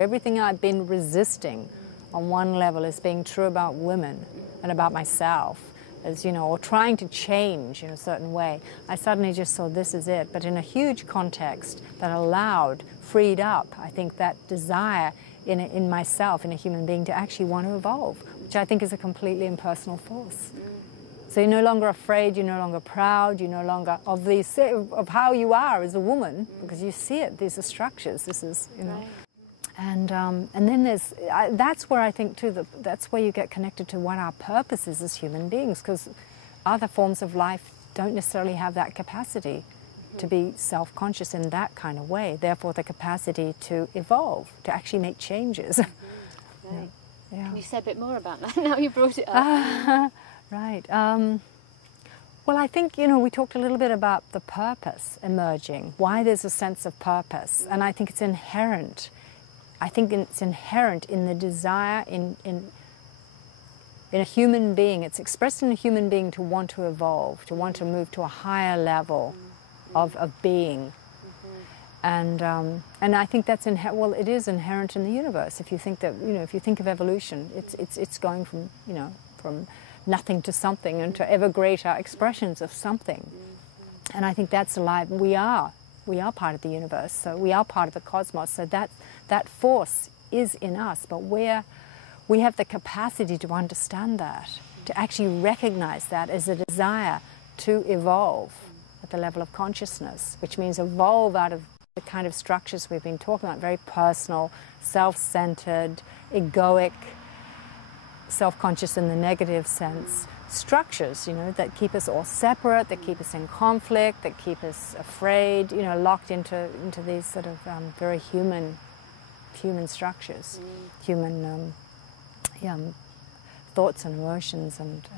Everything I've been resisting on one level is being true about women and about myself, as you know, or trying to change in a certain way. I suddenly just saw this is it, but in a huge context that allowed, freed up, I think, that desire in myself, in a human being, to actually want to evolve, which I think is a completely impersonal force. So you're no longer afraid, you're no longer proud, you're no longer of how you are as a woman, because you see it, these are structures, this is, you know. And then that's where I think too, that's where you get connected to what our purpose is as human beings, because other forms of life don't necessarily have that capacity to be self-conscious in that kind of way, therefore the capacity to evolve, to actually make changes. Right. Yeah. Can you say a bit more about that now you brought it up? Right. Well, I think, you know, we talked a little bit about the purpose emerging, why there's a sense of purpose, and I think it's inherent. I think it's inherent in the desire in a human being. It's expressed in a human being to want to evolve, to want to move to a higher level of being. And I think that's it is inherent in the universe. If you think that, you know, if you think of evolution, it's going from, you know, from nothing to something and to ever greater expressions of something. And I think that's alive. We are part of the universe, so we are part of the cosmos. So that force is in us, but we have the capacity to understand that, to actually recognize that as a desire to evolve at the level of consciousness, which means evolve out of the kind of structures we've been talking about, very personal, self-centered, egoic, self-conscious in the negative sense, structures, you know, that keep us all separate, that keep us in conflict, that keep us afraid, you know, locked into these sort of very human structures, human thoughts and emotions and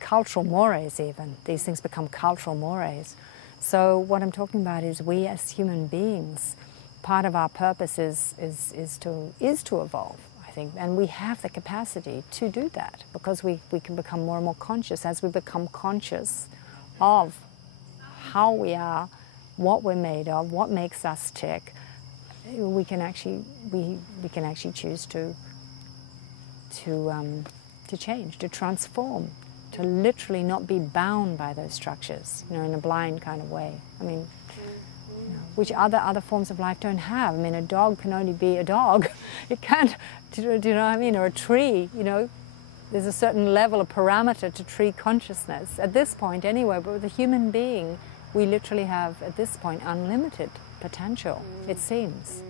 cultural mores even. These things become cultural mores. So what I'm talking about is we as human beings, part of our purpose is to evolve, I think, and we have the capacity to do that because we can become more and more conscious. As we become conscious of how we are, what we're made of, what makes us tick, we can actually choose to change, to transform, to literally not be bound by those structures, you know, in a blind kind of way. I mean, you know, which other forms of life don't have. I mean, a dog can only be a dog. It can't, do you know what I mean? Or a tree, you know, there's a certain level of parameter to tree consciousness at this point anyway, but with a human being, we literally have, at this point, unlimited potential, it seems.